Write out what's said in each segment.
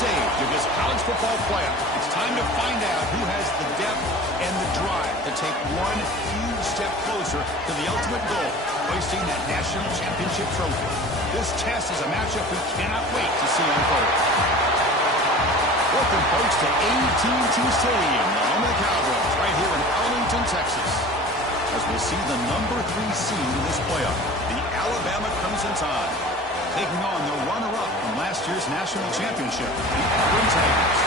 stage of this college football playoff. It's time to find out who has the depth and the drive to take one huge step closer to the ultimate goal, hoisting that national championship trophy. This test is a matchup we cannot wait to see unfold. Welcome, folks, to AT&T Stadium, the home of the Cowboys, right here in Arlington, Texas. As we see the number 3 seed in this playoff, the Alabama Crimson Tide, taking on the runner-up from last year's national championship, the Auburn Tigers.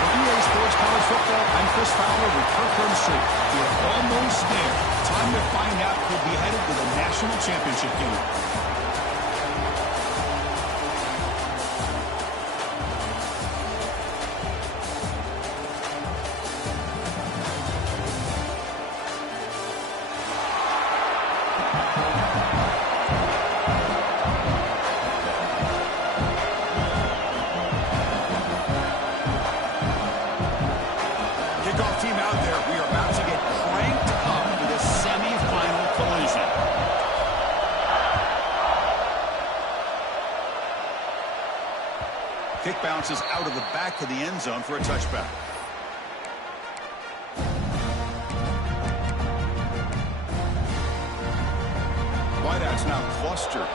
For EA Sports College Football, I'm Chris Fowler with Kirkland Street. We're almost there. Time to find out who'll be headed to the national championship game. Team out there, we are about to get cranked up for this semifinal collision. Kick bounces out of the back of the end zone for a touchback. Wideouts now clustered.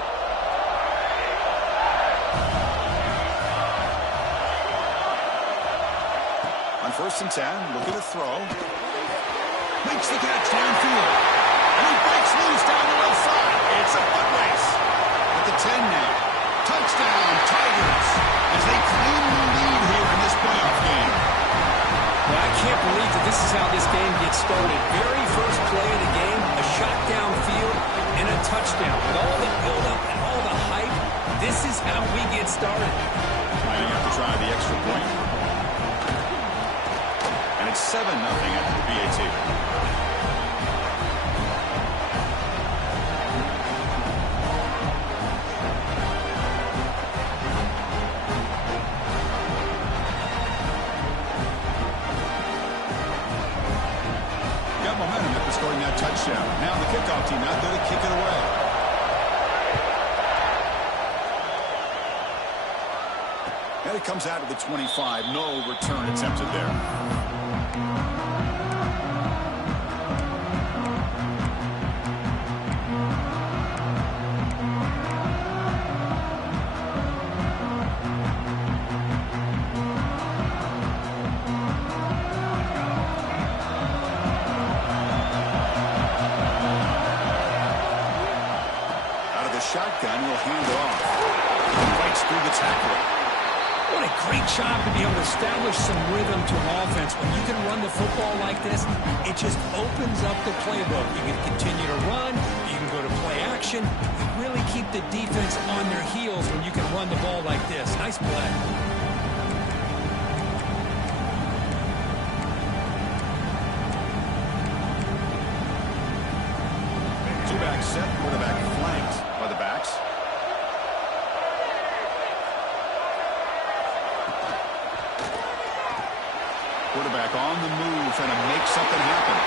First and 10, look at the throw. Makes the catch downfield. And he breaks loose down the left side. It's a foot race. At the 10 now. Touchdown, Tigers, as they claim the lead here in this playoff game. Well, I can't believe that this is how this game gets started. Very first play of the game, a shot downfield and a touchdown. With all the build-up and all the hype, this is how we get started. Might have to try the extra point. It's 7-0 after the BAT. Got momentum after scoring that touchdown. Now the kickoff team out there to kick it away. And it comes out of the 25. No return attempted there. Shotgun will hand it off. Fights through the tackle. What a great job to be able to establish some rhythm to an offense. When you can run the football like this, it just opens up the playbook. You can continue to run. You can go to play action. You really keep the defense on their heels when you can run the ball like this. Nice play. Two-back set, quarterback flanked by the backs. Quarterback on the move, trying to make something happen.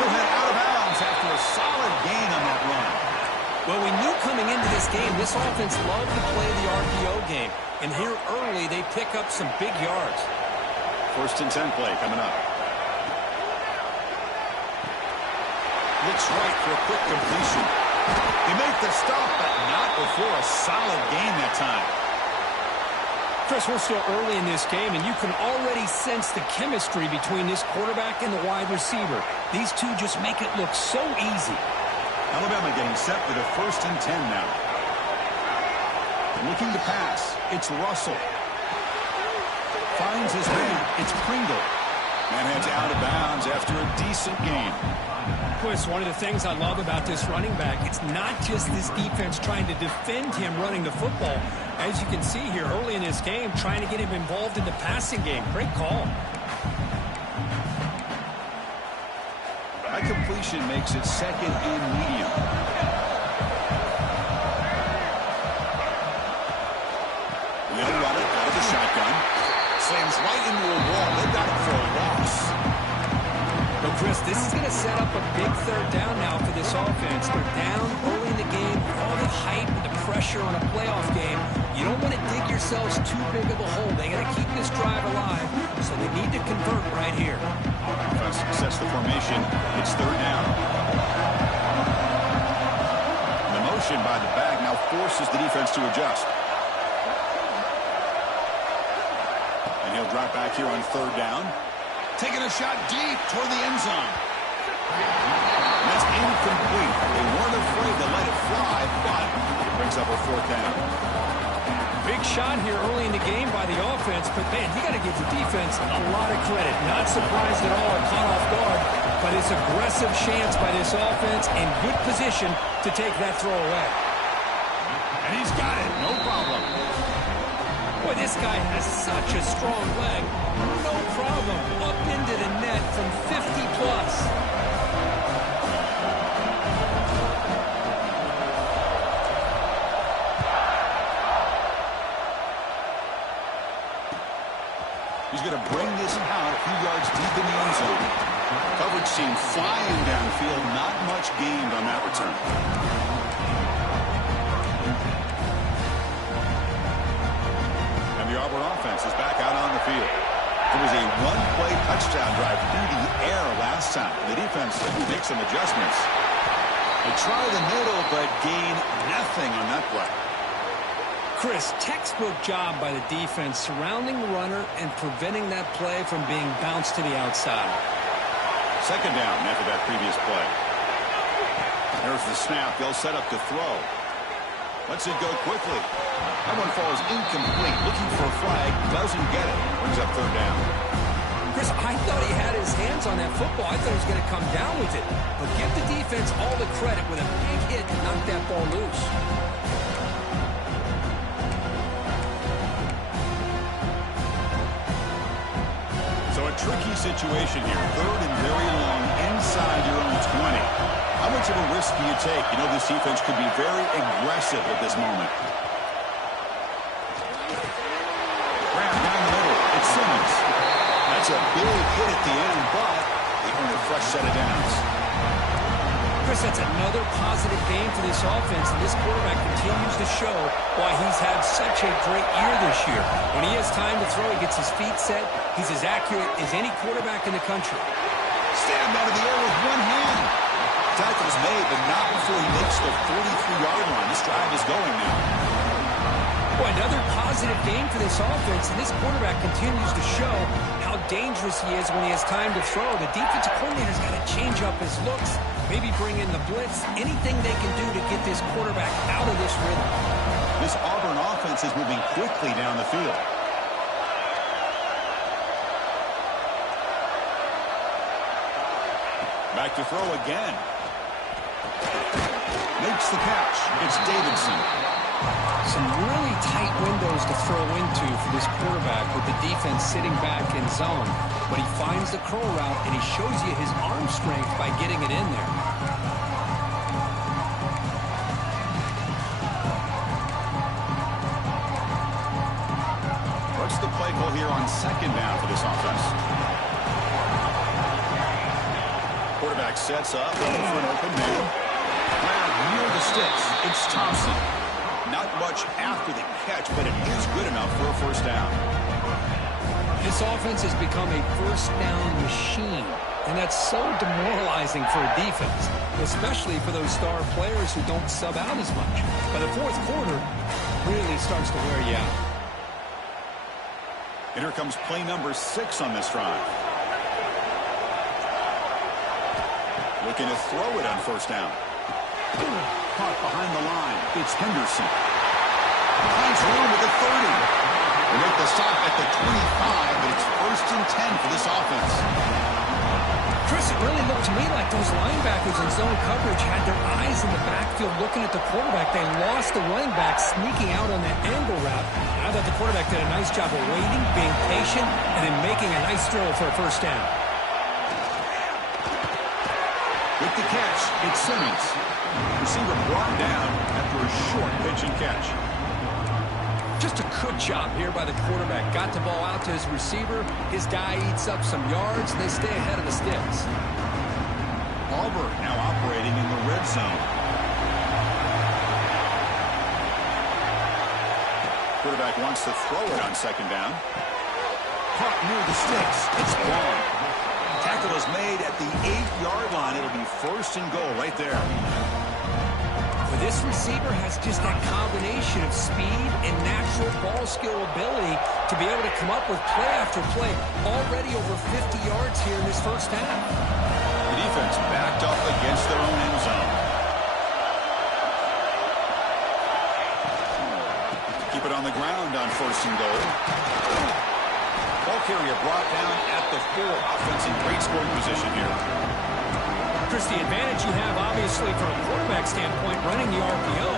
He'll head out of bounds after a solid gain on that run. Well, we knew coming into this game, this offense loved to play the RPO game. And here early, they pick up some big yards. First and 10 play coming up. Looks right for a quick completion. They make the stop, but not before a solid gain that time. Chris, we're still early in this game, and you can already sense the chemistry between this quarterback and the wide receiver. These two just make it look so easy. Alabama getting set with a first and 10 now. Looking to pass. It's Russell. Finds his man. It's Pringle. And heads out of bounds after a decent gain. Chris, one of the things I love about this running back, it's not just this defense trying to defend him running the football. As you can see here early in this game, trying to get him involved in the passing game. Great call. That completion makes it second and medium. They'll run it out of the shotgun. Slams right into a wall. They've got it for a loss. But, Chris, this is going to set up a big third down now for this offense. They're down early in the game. All the hype and the pressure on a playoff game. You don't want to dig yourselves too big of a hole. They got to keep this drive alive, so they need to convert right here. Offense sets the formation. It's third down. The motion by the back now forces the defense to adjust. And he'll drop back here on third down. Taking a shot deep toward the end zone. And that's incomplete. They weren't afraid to let it fly, but it brings up a fourth down. Big shot here early in the game by the offense, but, man, you got to give the defense a lot of credit. Not surprised at all, caught off guard, but it's aggressive chance by this offense in good position to take that throw away. And he's got it. No problem. Boy, this guy has such a strong leg. No problem. Up into the net from 50-plus. He's going to bring this out a few yards deep in the end zone. Coverage team flying downfield. Not much gained on that return. And the Auburn offense is back out on the field. It was a one-play touchdown drive through the air last time. The defense makes some adjustments. They try the middle, but gain nothing on that play. Chris, textbook job by the defense surrounding the runner and preventing that play from being bounced to the outside. Second down after that previous play. There's the snap. They'll set up to throw. Lets it go quickly. That one falls incomplete. Looking for a flag. Doesn't get it. Brings up third down. Chris, I thought he had his hands on that football. I thought he was going to come down with it. But give the defense all the credit with a big hit to knock that ball loose. Tricky situation here. Third and very long inside your own 20. How much of a risk do you take? You know this defense could be very aggressive at this moment. Grab down the middle. It's Simmons. That's a big hit at the end, but they earn a fresh set of downs. Chris, that's another positive game for this offense, and this quarterback continues to show why he's had such a great year this year. When he has time to throw, he gets his feet set. He's as accurate as any quarterback in the country. Stabbed out of the air with one hand. Tackle's made, but not before he makes the 43-yard line. This drive is going now. Boy, another positive game for this offense, and this quarterback continues to show how dangerous he is when he has time to throw. The defensive coordinator's got to change up his looks, maybe bring in the blitz, anything they can do to get this quarterback out of this rhythm. This Auburn offense is moving quickly down the field. Back to throw again. Makes the catch. It's Davidson. Some really tight windows to throw into for this quarterback with the defense sitting back in zone. But he finds the curl route, and he shows you his arm strength by getting it in there. What's the play call here on second down for this offense? Quarterback sets up, looking for an open man. Flag near the sticks. It's Thompson. Not much after the catch, but it is good enough for a first down. This offense has become a first down machine, and that's so demoralizing for a defense, especially for those star players who don't sub out as much. But the fourth quarter really starts to wear you out. And here comes play number 6 on this drive. Looking to throw it on first down. Caught behind the line. It's Henderson. Finds room at the 30. They make the stop at the 25, but it's first and 10 for this offense. Chris, it really looked to me like those linebackers in zone coverage had their eyes in the backfield looking at the quarterback. They lost the running back sneaking out on that angle route. I thought the quarterback did a nice job of waiting, being patient, and then making a nice throw for a first down. With the catch, it's Simmons. Receiver brought down after a short pitch and catch. Just a good job here by the quarterback. Got the ball out to his receiver. His guy eats up some yards. They stay ahead of the sticks. Auburn now operating in the red zone. Quarterback wants to throw it on second down. Caught near the sticks. It's gone. Tackle is made at the 8-yard line. It'll be first and goal right there. For this receiver has just that combination of speed and natural ball skill ability to be able to come up with play after play. Already over 50 yards here in this first half. The defense backed up against their own end zone. Keep it on the ground on first and goal. Ball carrier brought down at the 4. Offense in great scoring position here. Chris, the advantage you have, obviously, from a quarterback standpoint, running the RPO,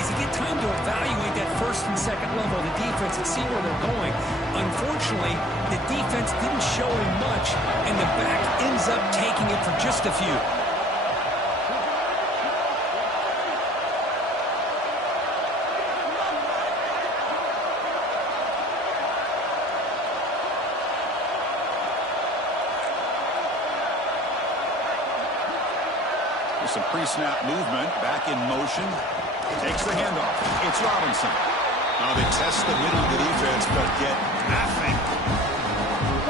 is you get time to evaluate that first and second level of the defense and see where they're going. Unfortunately, the defense didn't show him much, and the back ends up taking it for just a few. Some pre-snap movement, back in motion, takes the handoff. It's Robinson. Now they test the middle of the defense, but get nothing.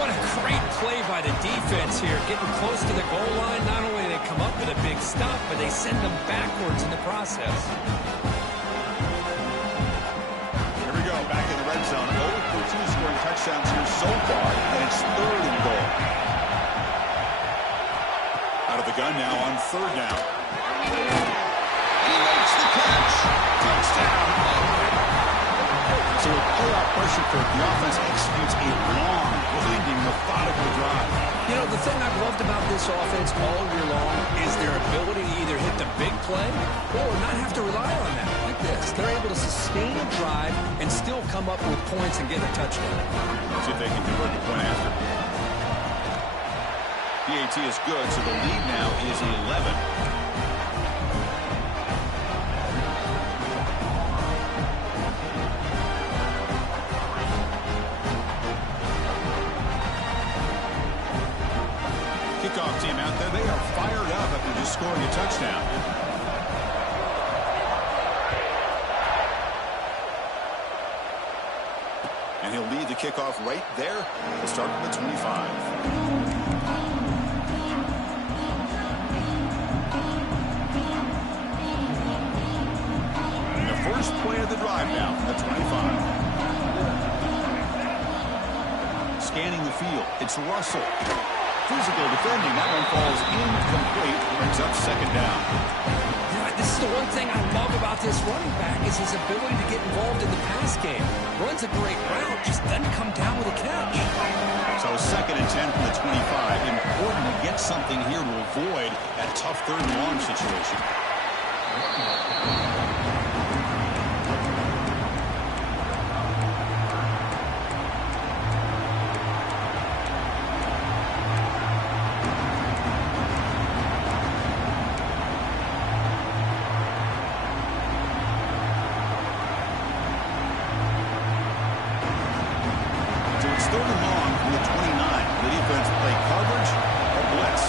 What a great play by the defense here, getting close to the goal line. Not only do they come up with a big stop, but they send them backwards in the process. Here we go, back in the red zone. 0 for 2 scoring touchdowns here so far, and it's third and goal. Out of the gun now on third down. He makes the catch. Touchdown. So with playoff pressure for the offense executes a long, winding, methodical drive. You know, the thing I've loved about this offense all year long is their ability to either hit the big play or not have to rely on that. Like this. They're able to sustain a drive and still come up with points and get a touchdown. Let's see if they can convert the point after. PAT is good, so the lead now is 11. Kickoff team out there, they are fired up after just scoring a touchdown. And he'll lead the kickoff right there. He'll start from the 25. First play of the drive now from the 25. Scanning the field. It's Russell. Physical defending. That one falls incomplete. Brings up second down. This is the one thing I love about this running back is his ability to get involved in the pass game. Runs a great route, just doesn't come down with a catch. So second and 10 from the 25. Important to get something here to avoid that tough third and long situation. Third and long from the 29. The defense play coverage or blitz.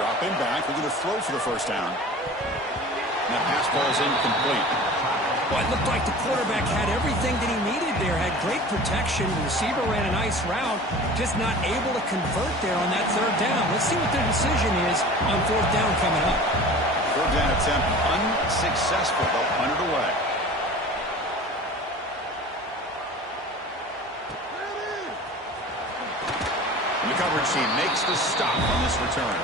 Dropping back. We're going to throw for the first down. And that pass ball is incomplete. Well, it looked like the quarterback had everything that he needed there. Had great protection. The receiver ran a nice route. Just not able to convert there on that third down. Let's see what their decision is on fourth down coming up. Third down attempt unsuccessful. They'll punt it away. And the coverage team makes the stop on this return.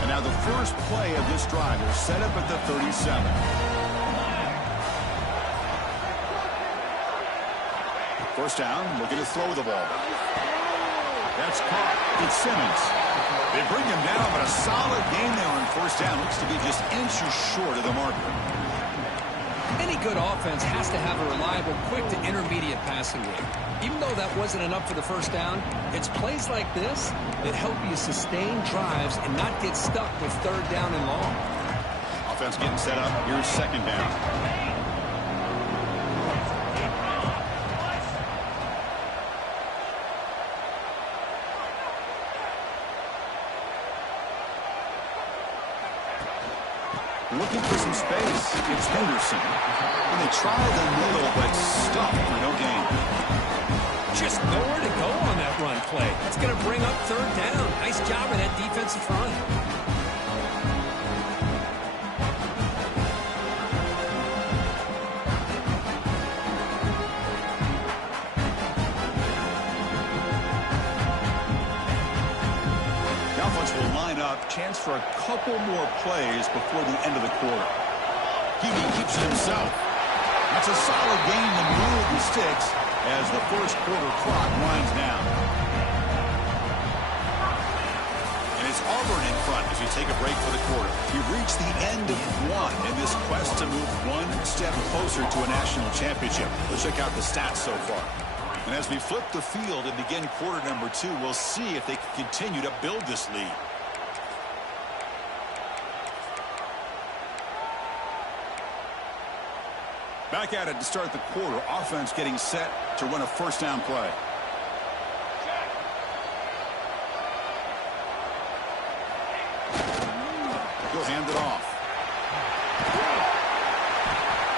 And now the first play of this drive is set up at the 37. First down, looking to throw the ball. That's caught. It's Simmons. They bring him down, but a solid game there on first down. Looks to be just inches short of the marker. Any good offense has to have a reliable, quick to intermediate passing game. Even though that wasn't enough for the first down, it's plays like this that help you sustain drives and not get stuck with third down and long. Offense getting set up. Here's second down. Looking for some space. It's Henderson. And they try the middle, but stuffed for no gain. Just nowhere to go on that run play. That's going to bring up third down. Nice job of that defensive front. The offense will line up. Chance for a couple more plays before the end of the quarter. He keeps it himself. That's a solid gain in the middle of the sticks as the first quarter clock winds down. And it's Auburn in front as we take a break for the quarter. We've reached the end of one in this quest to move one step closer to a national championship. Let's check out the stats so far. And as we flip the field and begin quarter number 2, we'll see if they can continue to build this lead. Back at it to start the quarter. Offense getting set to run a first down play. He'll hand it off.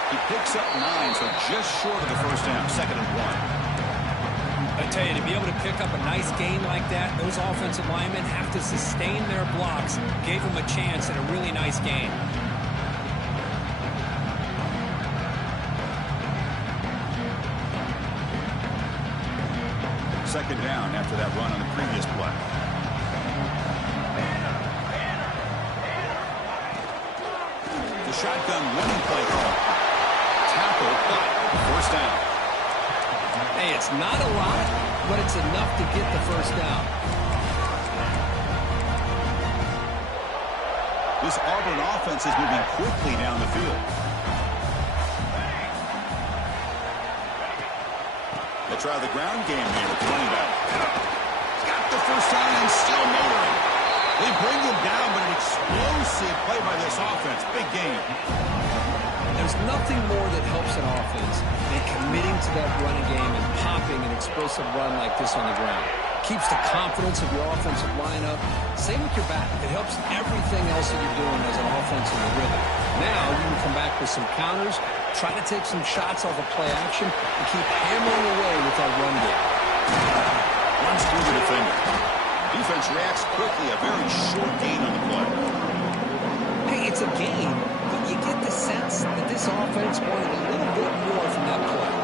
He picks up 9, so just short of the first down. 2nd and 1. I tell you, to be able to pick up a nice gain like that, those offensive linemen have to sustain their blocks. Gave them a chance at a really nice gain. Second down after that run on the previous play. The shotgun running play call. Tackle, but first down. Hey, it's not a lot, but it's enough to get the first down. This Auburn offense is moving quickly down the field. They try the ground game here with the running back. He's got the first down and still motoring. They bring him down, but an explosive play by this offense. Big game. There's nothing more that helps an offense than committing to that running game and popping an explosive run like this on the ground. Keeps the confidence of your offensive lineup. Same with your back. It helps everything else that you're doing as an offense in the rhythm. Now you can come back with some counters, try to take some shots off of play action, and keep hammering away with that run game. Runs through the defender. Defense reacts quickly. A very short gain on the play. Hey, it's a gain, but you get the sense that this offense wanted a little bit more from that play.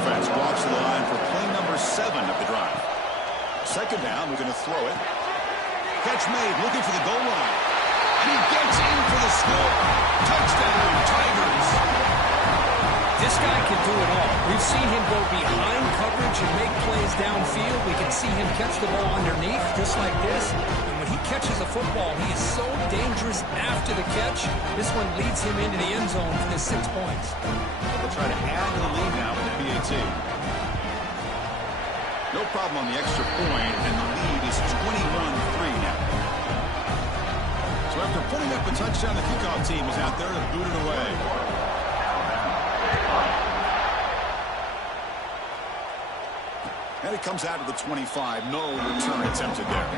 Offense walks to the line for play number 7 of the drive. Second down, we're going to throw it. Catch made, looking for the goal line. And he gets in for the score. Touchdown, Tigers. This guy can do it all. We've seen him go behind coverage and make plays downfield. We can see him catch the ball underneath, just like this. And when he catches a football, he is so dangerous after the catch. This one leads him into the end zone for the 6 points. They'll try to add to the lead now with the PAT. No problem on the extra point, and the lead is 21-3 now. So after putting up a touchdown, the kickoff team is out there to boot it away. And it comes out of the 25. No return attempted there.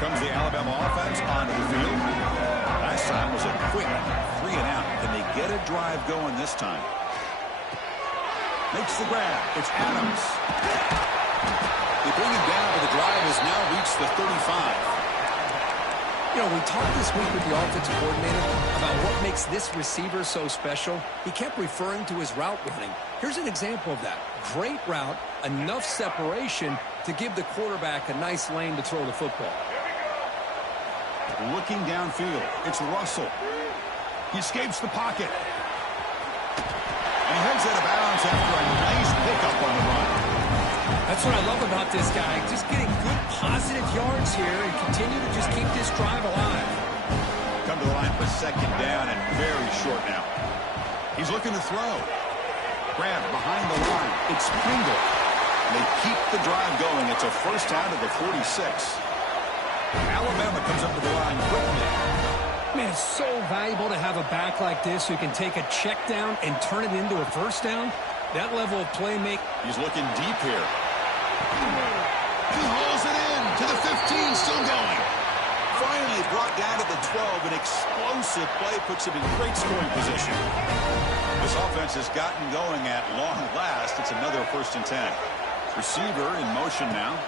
Comes the Alabama offense onto the field. Last time was a quick 3 and out. Can they get a drive going this time? Makes the grab. It's Adams. They bring him down, but the drive has now reached the 35. You know, we talked this week with the offensive coordinator about what makes this receiver so special. He kept referring to his route running. Here's an example of that. Great route, enough separation to give the quarterback a nice lane to throw the football. Looking downfield, it's Russell. He escapes the pocket. And he heads out of bounds after a nice pickup on the run. That's what I love about this guy. Just getting good positive yards here and continue to just keep this drive alive. Come to the line for second down and very short now. He's looking to throw. Grab behind the line. It's Pringle. They keep the drive going. It's a first down to the 46. Alabama comes up to the line quickly. Man, it's so valuable to have a back like this who can take a check down and turn it into a first down. That level of playmaking. He's looking deep here. He hauls it in to the 15, still going. Finally brought down to the 12. An explosive play puts him in great scoring position. This offense has gotten going at long last. It's another 1st and 10. Receiver in motion now.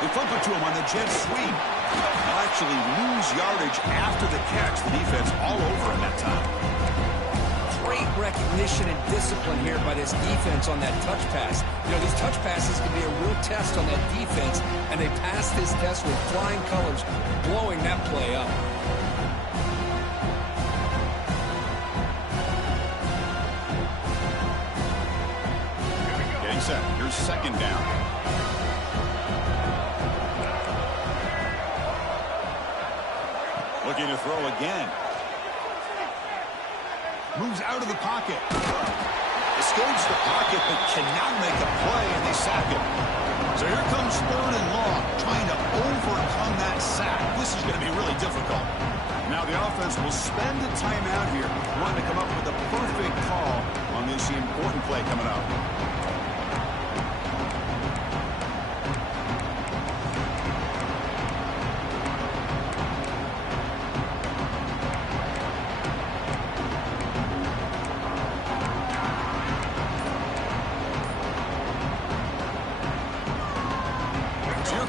They flip it to him on the jet sweep. They'll actually lose yardage after the catch. The defense all over him that time. Great recognition and discipline here by this defense on that touch pass. You know, these touch passes can be a real test on that defense, and they passed this test with flying colors, blowing that play up. Getting set. Here's 2nd down. Looking to throw again. Moves out of the pocket. Escapes the pocket, but cannot make a play, and they sack him. So here comes 3rd and long, trying to overcome that sack. This is going to be really difficult. Now the offense will spend the timeout here, wanting to come up with a perfect call on this important play coming up.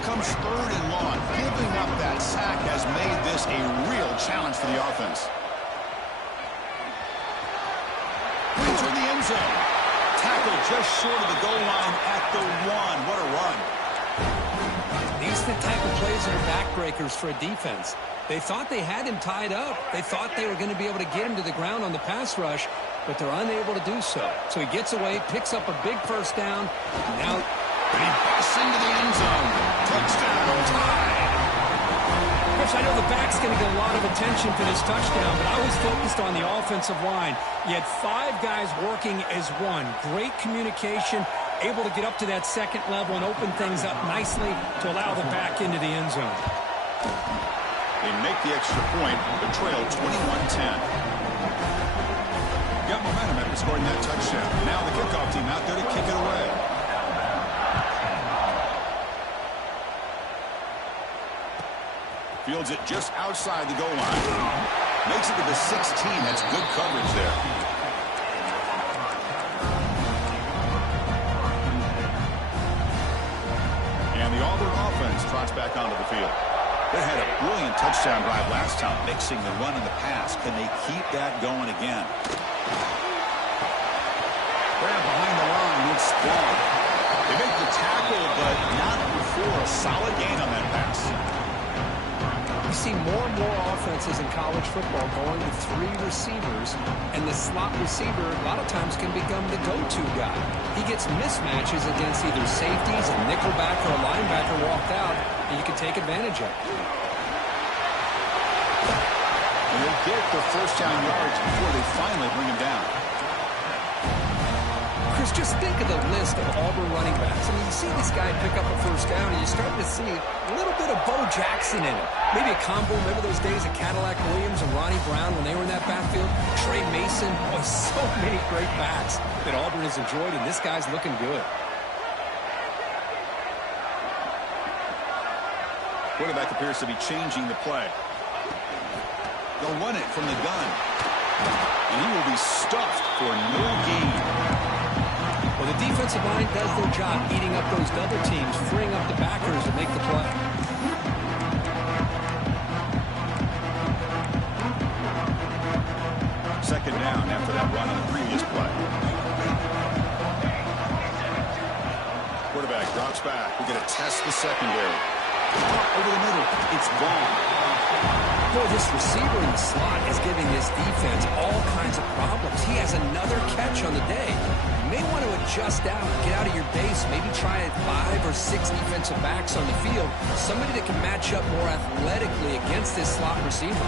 Comes 3rd and long. Giving up that sack has made this a real challenge for the offense. Entering the end zone. Tackle just short of the goal line at the 1. What a run. These are the type of plays that are backbreakers for a defense. They thought they had him tied up. They thought they were going to be able to get him to the ground on the pass rush, but they're unable to do so. So he gets away, picks up a big 1st down. Now he busts into the end zone. Touchdown, tied. Chris, I know the back's going to get a lot of attention for this touchdown, but I was focused on the offensive line. You had 5 guys working as one. Great communication, able to get up to that 2nd level and open things up nicely to allow the back into the end zone. They make the extra point, the trail 21-10. Got momentum after scoring that touchdown. Now the kickoff team out there to kick it away. Fields it just outside the goal line. Makes it to the 16. That's good coverage there. And the Auburn offense trots back onto the field. They had a brilliant touchdown drive last time, mixing the run and the pass. Can they keep that going again? Grab behind the line. It's Spawn. They make the tackle, but not before a solid gain on that pass. You see more and more offenses in college football going to 3 receivers, and the slot receiver a lot of times can become the go-to guy. He gets mismatches against either safeties, a nickelback, or a linebacker walked out, and you can take advantage of it. And they'll get the 1st down yards before they finally bring him down. Chris, just think of the list of Auburn running backs. I mean, you see this guy pick up a 1st down, and you start to see a little bit of Bo Jackson in it. Maybe a combo. Remember those days of Cadillac Williams and Ronnie Brown when they were in that backfield? Trey Mason. Boy, so many great backs that Auburn has enjoyed, and this guy's looking good. Quarterback appears to be changing the play. They'll run it from the gun. And he will be stuffed for no gain. Well, the defensive line does their job eating up those double teams, freeing up the backers to make the play. Second down after that run on the previous play. Quarterback drops back. We're going to test the secondary. Over the middle. It's gone. Boy, this receiver in the slot is giving this defense all kinds of problems. He has another catch on the day. You may want to adjust out, get out of your base, maybe try 5 or 6 defensive backs on the field. Somebody that can match up more athletically against this slot receiver.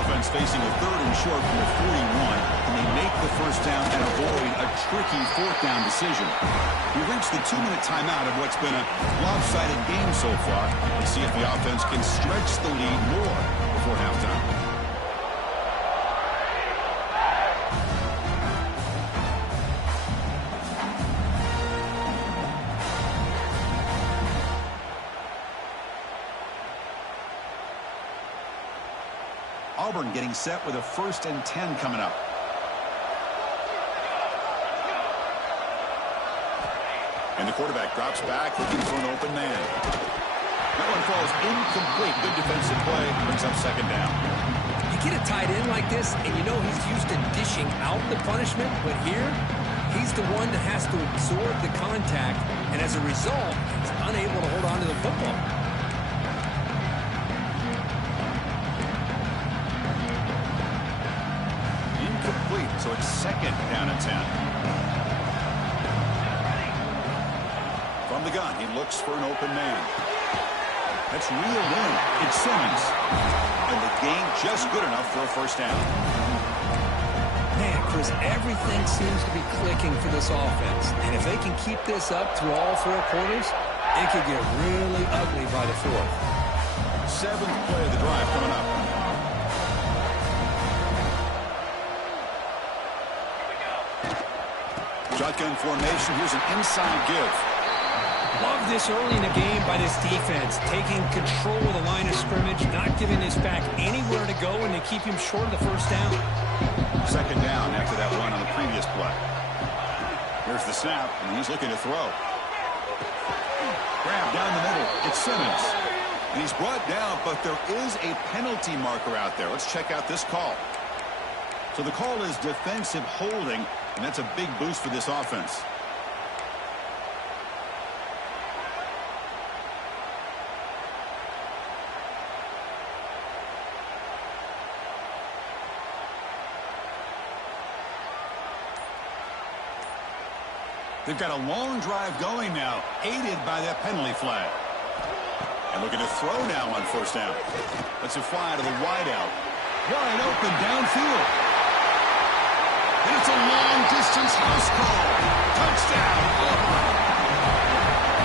Offense facing a 3rd and short from the 41, and they make the 1st down and avoid a tricky 4th down decision. We reached the 2-minute timeout of what's been a lopsided game so far. Let's see if the offense can stretch the lead more before halftime. Auburn getting set with a 1st and 10 coming up. And the quarterback drops back looking for an open man. That one falls incomplete. Good defensive play. Brings up 2nd down. You get a tight end like this, and you know he's used to dishing out the punishment, but here, he's the one that has to absorb the contact, and as a result, he's unable to hold on to the football. Incomplete, so it's 2nd down and 10. From the gun, he looks for an open man. That's reeled in. It's Simmons. And the gain just good enough for a 1st down. Man, Chris, everything seems to be clicking for this offense. And if they can keep this up through all 4 quarters, it could get really ugly by the 4th. 7th play of the drive coming up. Shotgun formation. Here's an inside give. Love this early in the game by this defense, taking control of the line of scrimmage, not giving this back anywhere to go, and they keep him short of the 1st down. 2nd down after that run on the previous play. Here's the snap, and he's looking to throw. Grab down the middle. It's Simmons. And he's brought down, but there is a penalty marker out there. Let's check out this call. So the call is defensive holding, and that's a big boost for this offense. They've got a long drive going now, aided by that penalty flag. And looking to throw now on 1st down. That's a fly to the wideout. Wide open downfield. And it's a long-distance house call. Touchdown.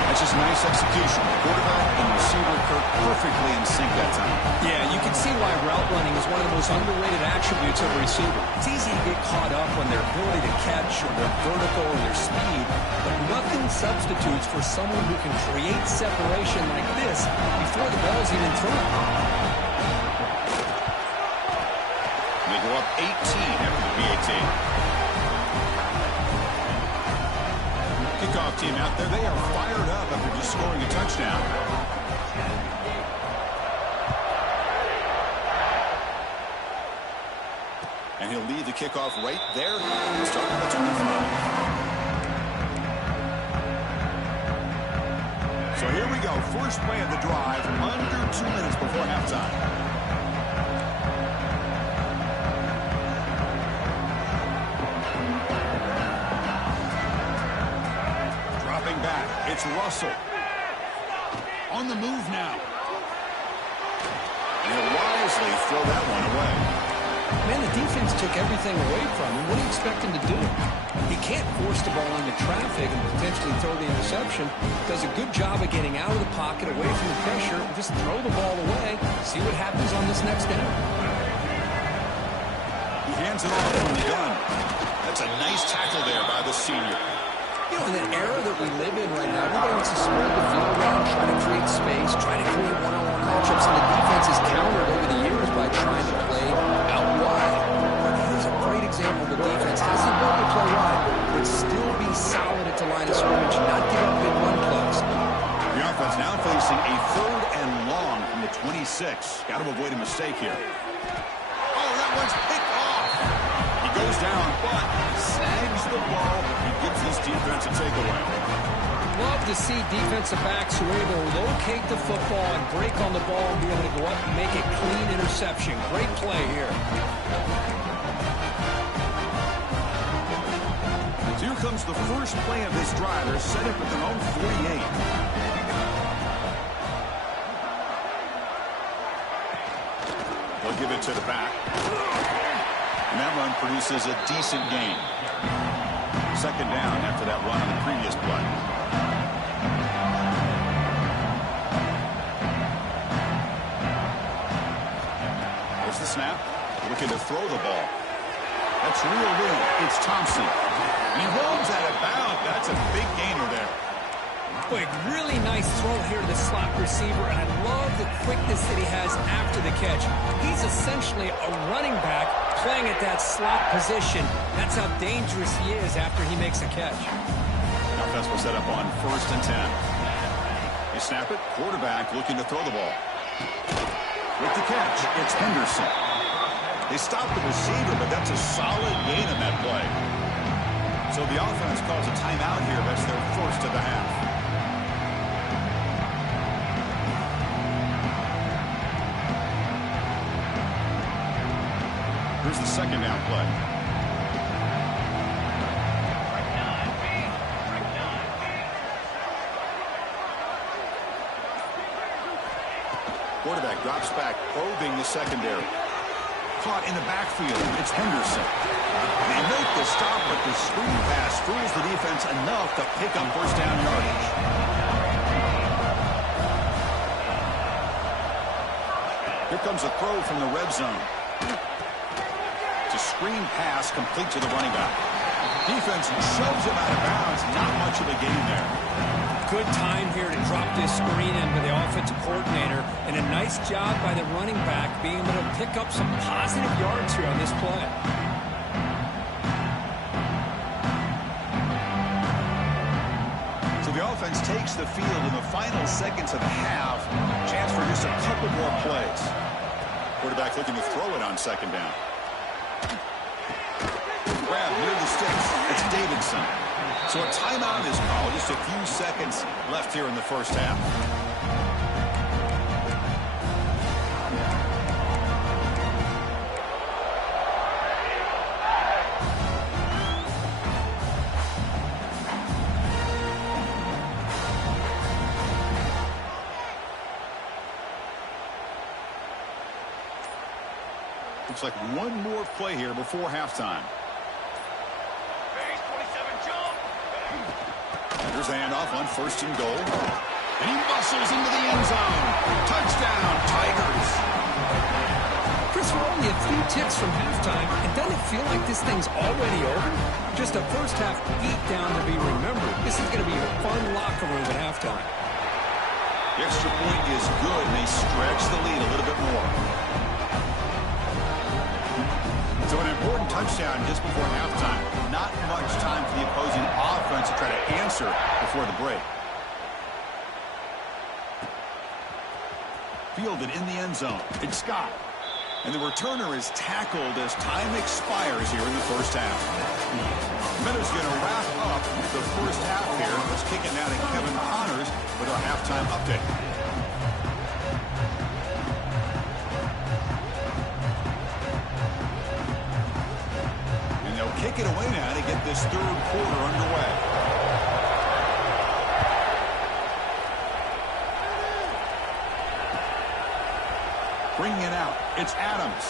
That's just nice execution. Quarterback and receiver Kirk perfectly in sync that time. Yeah, you can see why route running is one of the most underrated attributes of a receiver. It's easy to get caught up on their ability to catch or their vertical or their speed, but nothing substitutes for someone who can create separation like this before the ball's even thrown. And they go up 18 after the PAT. Kickoff team out there, they are fired up after just scoring a touchdown. And he'll leave the kickoff right there. Start at the 25. So here we go. First play of the drive, under 2 minutes before halftime. Back. It's Russell. On the move now. And he'll wisely throw that one away. Man, the defense took everything away from him. What do you expect him to do? He can't force the ball into traffic and potentially throw the interception. Does a good job of getting out of the pocket, away from the pressure, and just throw the ball away. See what happens on this next down. He hands it off from the gun. That's a nice tackle there by the senior. You know, in that era that we live in right now, everybody wants to spread the field around, try to create space, try to create one-on-one matchups, and the defense has countered over the years by trying to play out wide. But here's a great example of the defense has the ability to play wide, but still be solid at the line of scrimmage, not give up big run plays. The offense now facing a 3rd and long from the 26. Got to avoid a mistake here. Oh, that one's picked off. He goes down, but snags the ball. He gives this defense a takeaway. Love to see defensive backs who are able to locate the football and break on the ball and be able to go up and make a clean interception. Great play here. So here comes the first play of this drive. They're set up at their own 48. They'll give it to the back. And that run produces a decent gain. 2nd down after that run on the previous play. the snap. Looking to throw the ball. That's real room. It's Thompson. He rolls out of bounds. That's a big gainer there. Boy, really nice throw here to the slot receiver, and I love the quickness that he has after the catch. He's essentially a running back playing at that slot position. That's how dangerous he is after he makes a catch. Offense will set up on 1st and 10. They snap it. Quarterback looking to throw the ball. With the catch, it's Henderson. They stop the receiver, but that's a solid gain on that play. So the offense calls a timeout here. That's their first of the half. Here's the second down play. Quarterback drops back, probing the secondary. Caught in the backfield. It's Henderson. They make the stop, but the screen pass fools the defense enough to pick up first down yardage. Here comes a throw from the red zone. It's a screen pass complete to the running back. Defense shoves him out of bounds. Not much of a gain there. Good time here to drop this screen in by the offensive coordinator, and a nice job by the running back being able to pick up some positive yards here on this play. So the offense takes the field in the final seconds of the half. Chance for just a couple more plays. Quarterback looking to throw it on second down. Grab near the sticks. It's Davidson. So a timeout is called. Just a few seconds left here in the first half. Looks like one more play here before halftime. Here's the handoff on 1st and goal. And he muscles into the end zone. Touchdown, Tigers. Chris, we're only a few ticks from halftime, and doesn't it feel like this thing's already over? Just a first half beatdown to be remembered. This is going to be a fun locker room at halftime. The extra point is good, and they stretch the lead a little bit more. So an important touchdown just before halftime. Not much time for the opposing offense to try to answer before the break. Fielded in the end zone. It's Scott. And the returner is tackled as time expires here in the first half. Miller's going to wrap up the first half here. Let's kick it now to Kevin Connors with our halftime update. Kick it away now to get this third quarter underway. Bringing it out, it's Adams.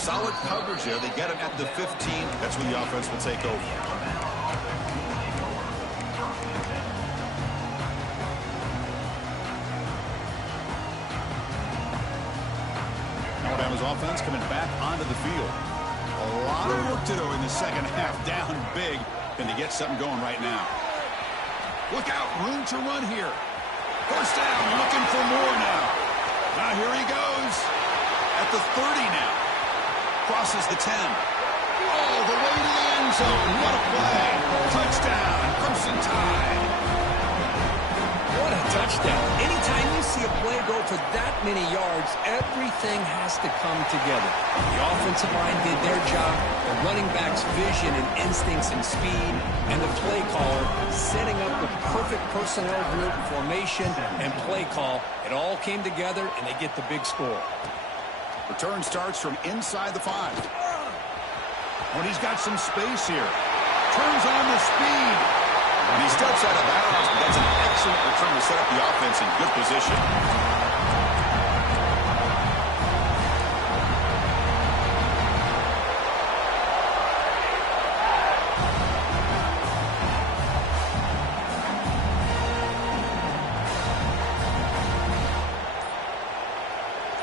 Solid coverage there. They get him at the 15. That's when the offense will take over. Alabama's offense coming back onto the field. A lot of work to do in the second half, down big, and to get something going right now. Look out, room to run here. First down, looking for more now. Now here he goes. At the 30 now. Crosses the 10. All the way to the end zone. What a play. Touchdown, Crimson Tide. What a touchdown. Anytime you see a play go for that many yards, everything has to come together. The offensive line did their job, the running back's vision and instincts and speed, and the play caller setting up the perfect personnel group, formation, and play call. It all came together, and they get the big score. Return starts from inside the 5. When he's got some space here. Turns on the speed. And he steps out of bounds, but that's an excellent return to set up the offense in good position.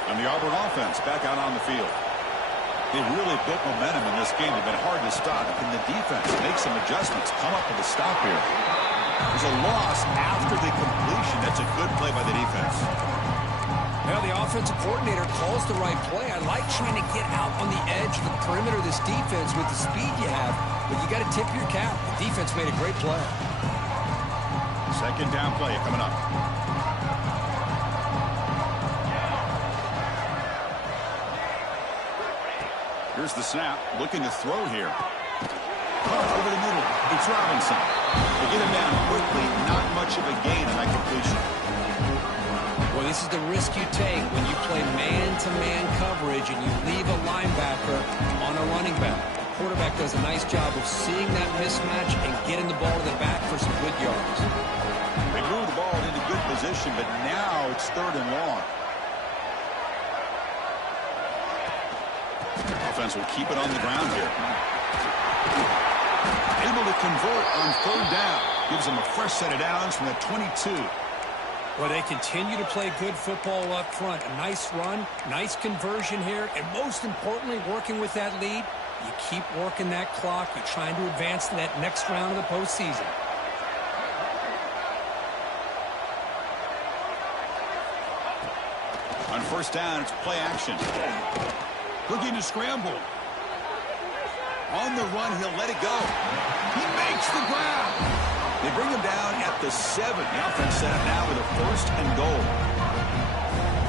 And the Auburn offense offense back out on the field. They really built momentum in this game. They've been hard to stop. Can the defense make some adjustments, come up with a stop here? There's a loss after the completion. That's a good play by the defense. Well, the offensive coordinator calls the right play. I like trying to get out on the edge of the perimeter of this defense with the speed you have, but you got to tip your cap. The defense made a great play. Second down play coming up. Here's the snap, looking to throw here. Caught over the middle. It's Robinson. They get him down quickly. Not much of a gain on that completion. Well, this is the risk you take when you play man-to-man coverage and you leave a linebacker on a running back. The quarterback does a nice job of seeing that mismatch and getting the ball to the back for some good yards. They move the ball into good position, but now it's 3rd and long. Offense will keep it on the ground here. Able to convert on 3rd down. Gives them a fresh set of downs from the 22. Well, they continue to play good football up front. A nice run, nice conversion here, and most importantly, working with that lead, you keep working that clock. You're trying to advance to that next round of the postseason. On 1st down, it's play action. Looking to scramble. On the run, he'll let it go. He makes the grab. They bring him down at the 7. The offense set up now with a 1st and goal.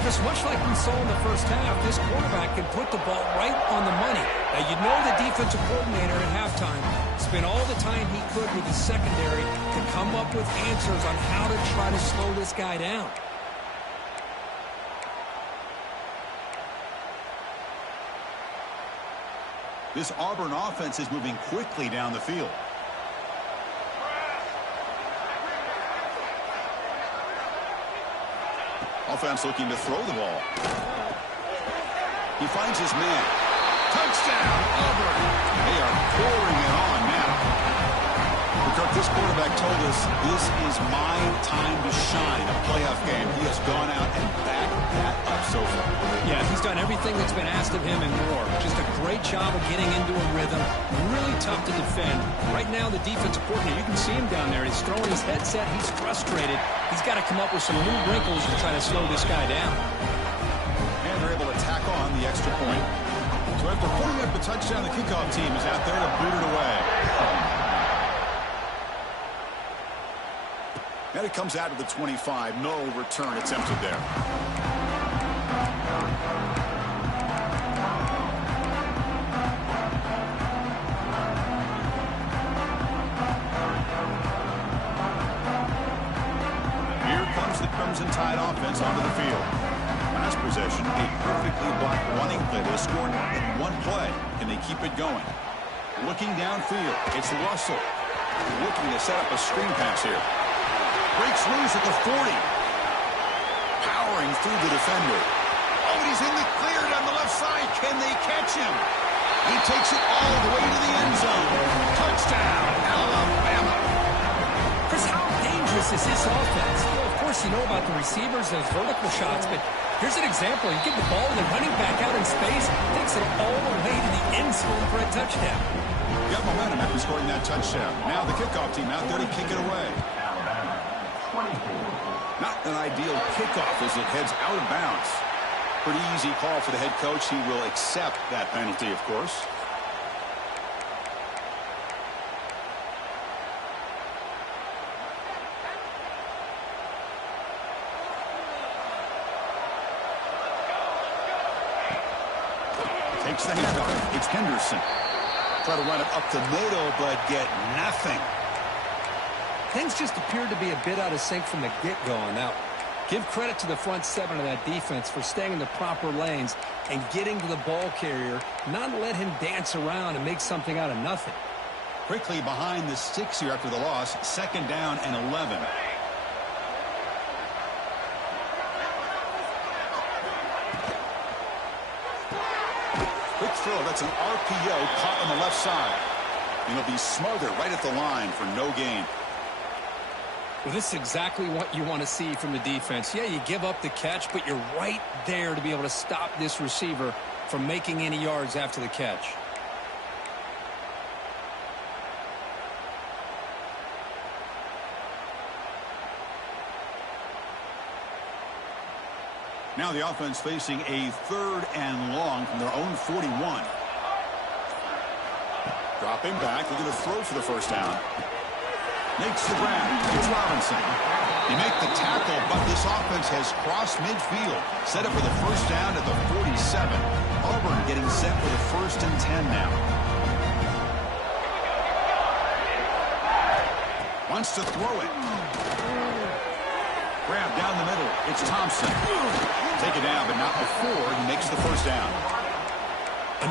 Just much like we saw in the first half, this quarterback can put the ball right on the money. Now, you know the defensive coordinator at halftime spent all the time he could with his secondary to come up with answers on how to try to slow this guy down. This Auburn offense is moving quickly down the field. Offense looking to throw the ball. He finds his man. Touchdown, Auburn. They are pouring it on now. Kirk, this quarterback told us this is my time to shine. A playoff game. He has gone out and backed that up so far. Yeah, he's done everything that's been asked of him and more. Just a great job of getting into a rhythm. Really tough to defend. Right now, the defensive coordinator, you can see him down there. He's throwing his headset. He's frustrated. He's got to come up with some new wrinkles to try to slow this guy down. And they're able to tack on the extra point. So after putting up the touchdown, the kickoff team is out there to boot it away. And it comes out to the 25. No return attempted there. Here comes the Crimson Tide offense onto the field. Last possession, a perfectly blocked running play. They scored in one play. Can they keep it going? Looking downfield, it's Russell. Looking to set up a screen pass here. Breaks loose at the 40. Powering through the defender. Oh, he's in the clear down the left side. Can they catch him? He takes it all the way to the end zone. Touchdown, Alabama. Chris, how dangerous is this offense? Well, of course, you know about the receivers, those vertical shots, but here's an example. You give the ball to the running back out in space, takes it all the way to the end zone for a touchdown. Got momentum after scoring that touchdown. Now the kickoff team out there to kick it away. Not an ideal kickoff as it heads out of bounds. Pretty easy call for the head coach. He will accept that penalty, of course. Takes the handoff. It's Henderson. Try to run it up the middle, but get nothing. Things just appeared to be a bit out of sync from the get-go on that one. Give credit to the front 7 of that defense for staying in the proper lanes and getting to the ball carrier, not let him dance around and make something out of nothing. Quickly behind the 6 here after the loss. 2nd down and 11. Quick throw. That's an RPO caught on the left side. And he'll be smothered right at the line for no gain. Well, this is exactly what you want to see from the defense. Yeah, you give up the catch, but you're right there to be able to stop this receiver from making any yards after the catch. Now the offense facing a 3rd and long from their own 41. Dropping back, looking to throw for the first down. Makes the grab. It's Robinson. They make the tackle, but this offense has crossed midfield. Set up for the first down at the 47. Auburn getting set for the 1st and 10 now. Wants to throw it. Grab down the middle. It's Thompson. Take it down, but not before he makes the first down.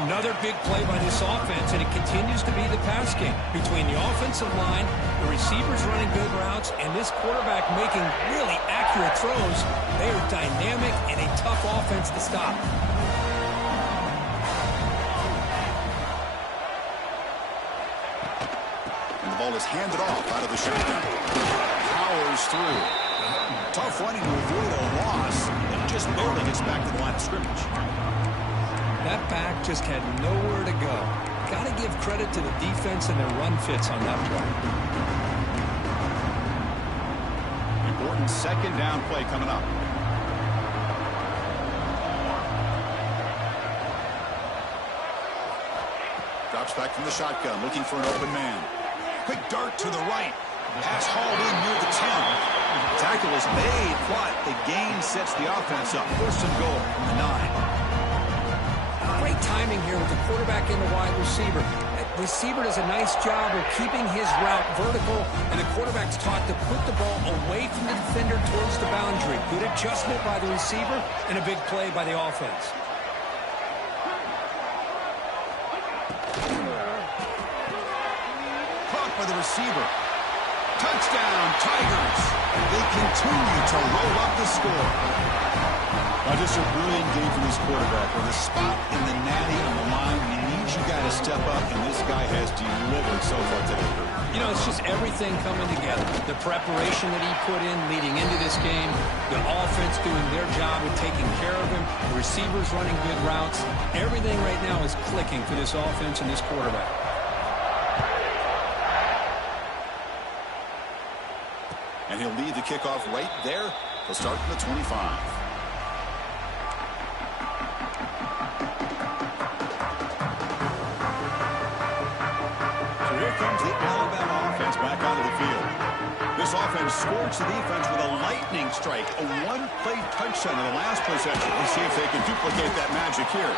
Another big play by this offense, and it continues to be the pass game between the offensive line, the receivers running good routes, and this quarterback making really accurate throws. They are dynamic and a tough offense to stop. And the ball is handed off out of the shotgun. Powers through. Tough running to avoid a loss, and just barely gets back to the line of scrimmage. That back just had nowhere to go. Got to give credit to the defense and their run fits on that play. Important 2nd down play coming up. Drops back from the shotgun, looking for an open man. Quick dart to the right. Pass hauled in near the 10. Tackle is made, but the gain sets the offense up. 1st and goal from the 9. Great timing here with the quarterback and the wide receiver. That receiver does a nice job of keeping his route vertical, and the quarterback's taught to put the ball away from the defender towards the boundary. Good adjustment by the receiver and a big play by the offense. Caught by the receiver. Touchdown, Tigers. They continue to roll up the score. Just a brilliant game from this quarterback. With a spot in the natty on the line, he needs you guys to step up, and this guy has delivered so far today. You know, it's just everything coming together. The preparation that he put in leading into this game, the offense doing their job of taking care of him, the receivers running good routes. Everything right now is clicking for this offense and this quarterback. And he'll lead the kickoff right there. He'll start from the 25. This offense scorched the defense with a lightning strike, a 1-play touchdown in the last possession. Let's see if they can duplicate that magic here.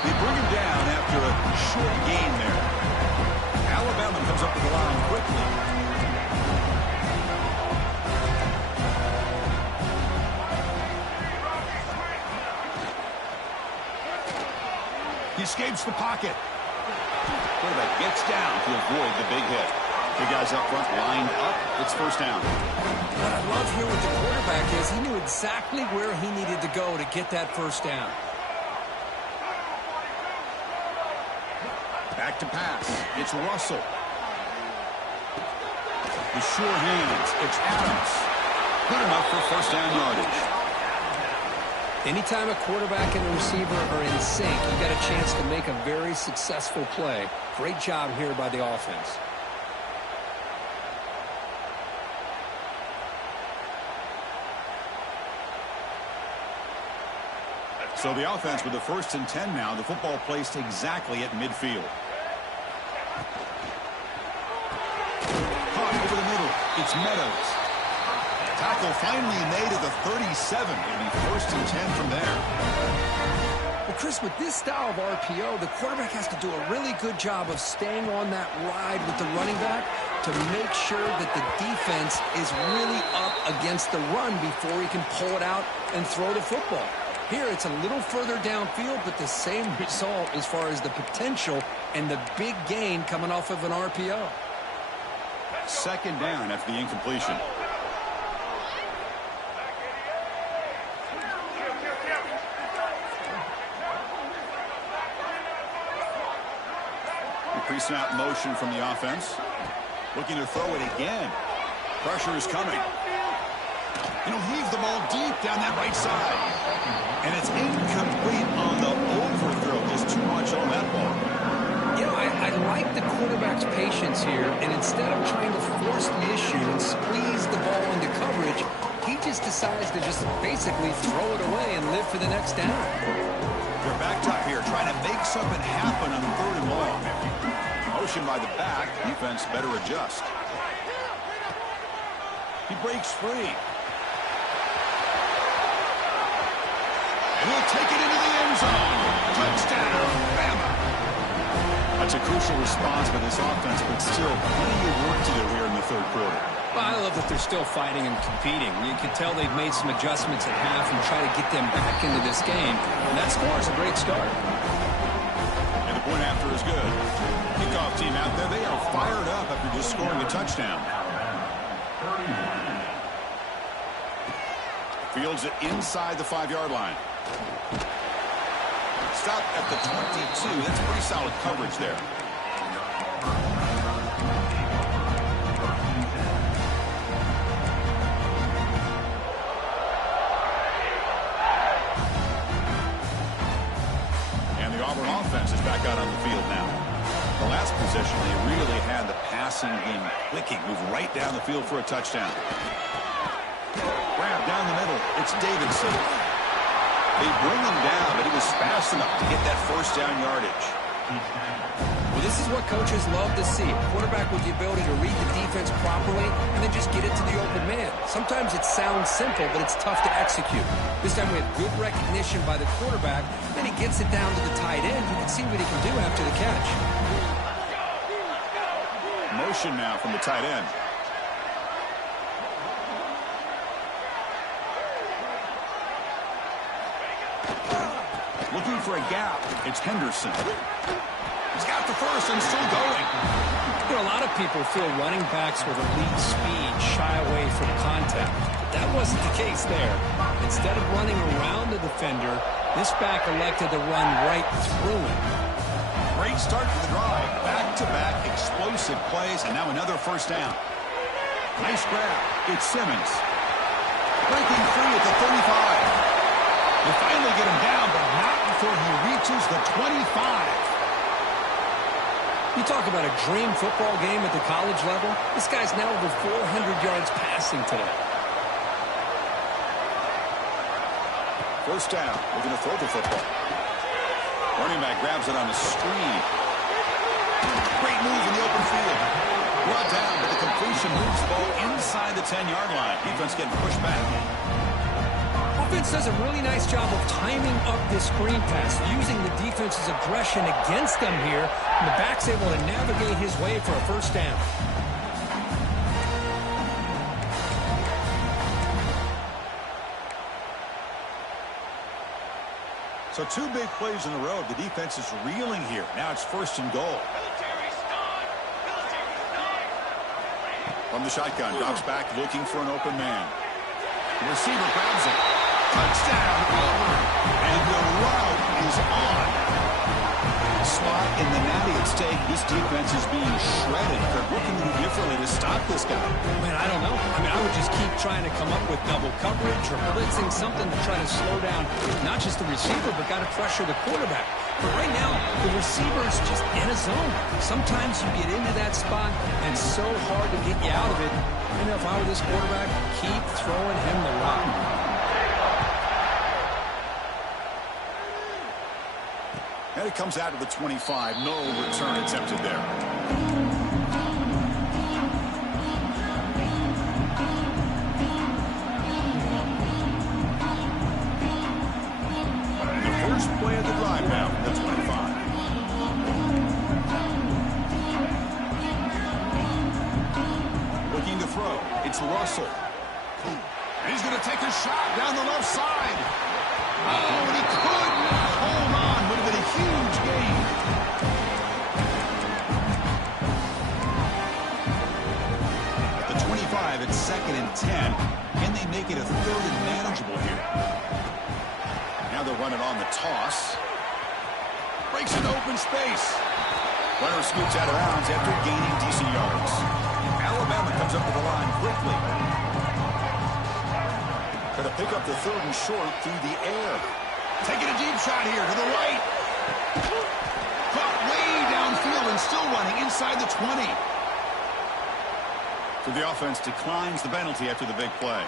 They bring him down after a short gain there. Alabama comes up to the line quickly. He escapes the pocket. Quarterback gets down to avoid the big hit. The guys up front lined up. It's 1st down. What I love here with the quarterback is he knew exactly where he needed to go to get that 1st down. Back to pass. It's Russell. The sure hands. It's Adams. Good enough for 1st down yardage. Anytime a quarterback and a receiver are in sync, you got a chance to make a very successful play. Great job here by the offense. So the offense with the 1st and 10 now. The football placed exactly at midfield. Caught over the middle. It's Meadows. Tackle finally made at the 37. It'll be 1st and 10 from there. Well, Chris, with this style of RPO, the quarterback has to do a really good job of staying on that ride with the running back to make sure that the defense is really up against the run before he can pull it out and throw the football. Here, it's a little further downfield, but the same result as far as the potential and the big gain coming off of an RPO. 2nd down after the incompletion. Pre-snap motion from the offense. Looking to throw it again. Pressure is coming. And he'll heave the ball deep down that right side. And it's incomplete on the overthrow. Just too much on that ball. I like the quarterback's patience here, and instead of trying to force the issue and squeeze the ball into coverage, he just decides to just basically throw it away and live for the next down. They're backed up here, trying to make something happen on 3rd and long. Motion by the back. Defense better adjust. He breaks free. And he'll take it into the end zone. Touchdown, Bama. That's a crucial response by this offense, but still plenty of work to do here in the 3rd quarter. Well, I love that they're still fighting and competing. You can tell they've made some adjustments at half and try to get them back into this game. And that score is a great start. And the point after is good. Kickoff team out there, they are fired up after just scoring a touchdown. Fields it inside the 5-yard line. Stop at the 22. That's pretty solid coverage there. And the Auburn offense is back out on the field now. The last possession, they really had the passing game clicking. Move right down the field for a touchdown. Grab down the middle. It's Davidson. They bring him down, but he was fast enough to get that 1st down yardage. Well, this is what coaches love to see. A quarterback with the ability to read the defense properly and then just get it to the open man. Sometimes it sounds simple, but it's tough to execute. This time we have good recognition by the quarterback. Then he gets it down to the tight end. You can see what he can do after the catch. Motion now from the tight end. Looking for a gap. It's Henderson. He's got the first and still going. A lot of people feel running backs with elite speed shy away from contact. But that wasn't the case there. Instead of running around the defender, this back elected to run right through him. Great start to the drive. Back-to-back explosive plays, and now another 1st down. Nice grab. It's Simmons. Breaking free at the 35. They finally get him down, but not before he reaches the 25. You talk about a dream football game at the college level. This guy's now over 400 yards passing today. 1st down. Looking to throw the football. Running back grabs it on the screen. Great move in the open field. Brought down, but the completion moves the ball inside the 10-yard line. Defense getting pushed back. Offense does a really nice job of timing up this screen pass, using the defense's aggression against them here, and the back's able to navigate his way for a 1st down. So 2 big plays in a row. The defense is reeling here. Now it's 1st and goal. From the shotgun, drops back looking for an open man. The receiver grabs it. Touchdown, Auburn. And the route is on. Spot in the natty at stake. This defense is being shredded. They're looking to do differently to stop this guy. Man, I don't know. I would just keep trying to come up with double coverage or blitzing, something to try to slow down not just the receiver, but got to pressure the quarterback. But right now, the receiver is just in a zone. Sometimes you get into that spot, and it's so hard to get you out of it. You know, if I were this quarterback, keep throwing him the rock. And it comes out to the 25. No return attempted there. Play of the drive now from the 25. Looking to throw. It's Russell. And he's going to take a shot down the left side. Oh, and he could not hold on. Would have been a huge gain. At the 25, it's 2nd and 10. Can they make it a 3rd and manageable here? Now they'll run it on the toss. Breaks into open space. Runner scoots out of bounds after gaining decent yards. Alabama comes up to the line quickly. Going to pick up the 3rd and short through the air. Taking a deep shot here to the right. Caught way downfield and still running inside the 20. So the offense declines the penalty after the big play.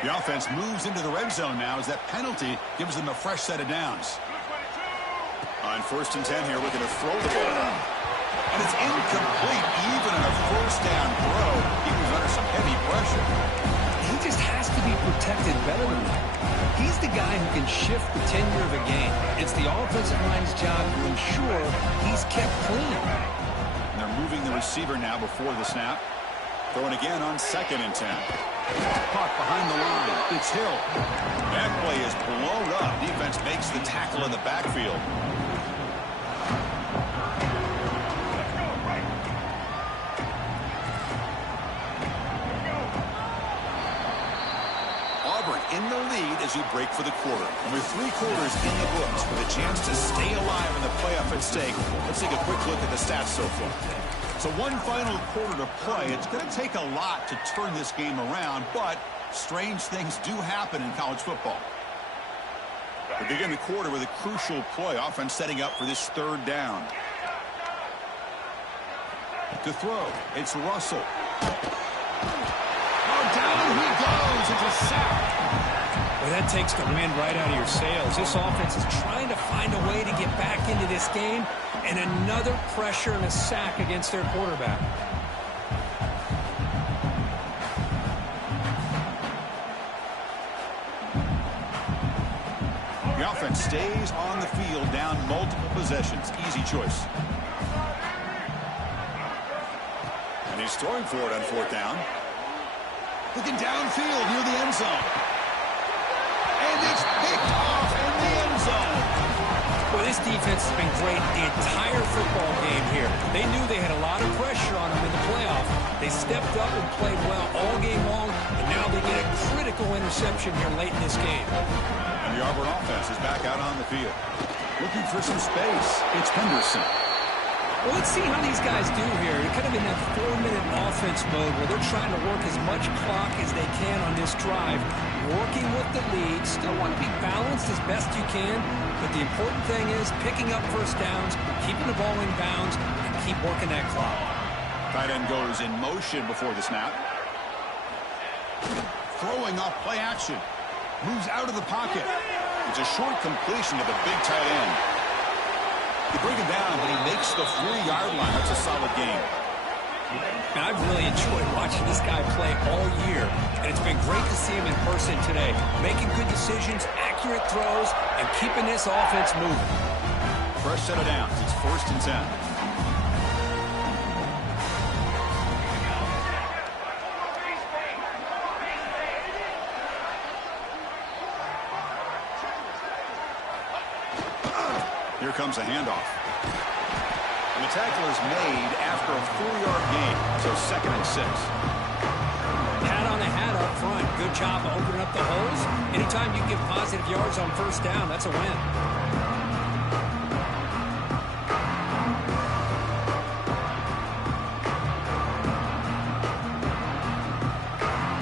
The offense moves into the red zone now as that penalty gives them a fresh set of downs. On 1st and 10 here, we're going to throw the ball. And it's incomplete, even on a 1st down throw. He was under some heavy pressure. He just has to be protected better than that. He's the guy who can shift the tenure of a game. It's the offensive line's job to ensure he's kept clean. And they're moving the receiver now before the snap. Throwing again on 2nd and 10. Caught behind the line. It's Hill. That play is blown up. Defense makes the tackle in the backfield. Auburn in the lead as we break for the quarter. And with 3 quarters in the books with a chance to stay alive in the playoff at stake, let's take a quick look at the stats so far. So one final quarter to play. It's going to take a lot to turn this game around, but strange things do happen in college football. We begin the quarter with a crucial play. Offense setting up for this 3rd down. To throw, it's Russell. Oh, down he goes. It's a sack. Well, that takes the wind right out of your sails. This offense is trying to find a way to get back into this game, and another pressure and a sack against their quarterback. The offense stays on the field, down multiple possessions. Easy choice. And he's throwing for it on 4th down. Looking downfield near the end zone. And it's picked off in the end zone. Well, this defense has been great the entire football game here. They knew they had a lot of pressure on them in the playoff. They stepped up and played well all game long, and now they get a critical interception here late in this game. And the Auburn offense is back out on the field. Looking for some space. It's Henderson. Well, let's see how these guys do here. They're kind of in that 4-minute offense mode where they're trying to work as much clock as they can on this drive, working with the lead. Still want to be balanced as best you can, but the important thing is picking up 1st downs, keeping the ball in bounds, and keep working that clock. Tight end goes in motion before the snap. Throwing off play action. Moves out of the pocket. It's a short completion to the big tight end. They bring him down, but he makes the 3-yard line. That's a solid game. And I've really enjoyed watching this guy play all year, and it's been great to see him in person today, making good decisions, accurate throws, and keeping this offense moving. Fresh set of downs. It's 1st and 10. Here comes a handoff. And the tackle is made after a 4-yard gain, so 2nd and 6. Hat on a hat up front. Good job of opening up the holes. Anytime you get positive yards on 1st down, that's a win.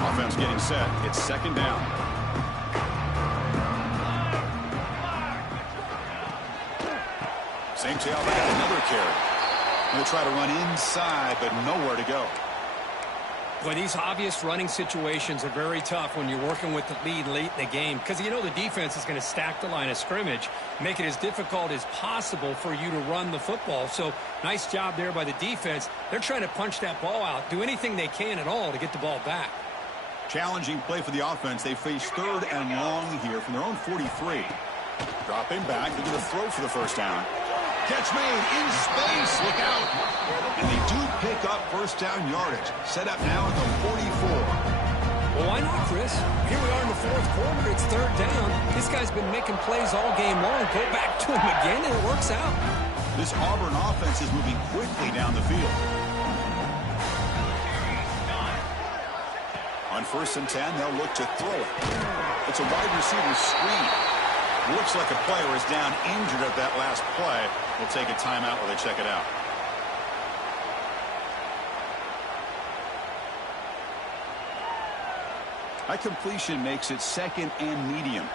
Offense getting set. It's 2nd down. Same tailback, another carry. Going to try to run inside, but nowhere to go. Well, these obvious running situations are very tough when you're working with the lead late in the game, because you know the defense is going to stack the line of scrimmage, make it as difficult as possible for you to run the football. So nice job there by the defense. They're trying to punch that ball out, do anything they can at all to get the ball back. Challenging play for the offense. They face 3rd and long here from their own 43. Dropping back. They're going to throw for the 1st down. Catch made in space. Look out. And they do pick up 1st down yardage. Set up now at the 44. Well, why not, Chris? Here we are in the 4th quarter. It's 3rd down. This guy's been making plays all game long. Go back to him again, and it works out. This Auburn offense is moving quickly down the field. On 1st and 10, they'll look to throw it. It's a wide receiver screen. Looks like a player is down injured at that last play. We'll take a timeout while they check it out. High completion makes it 2nd and medium.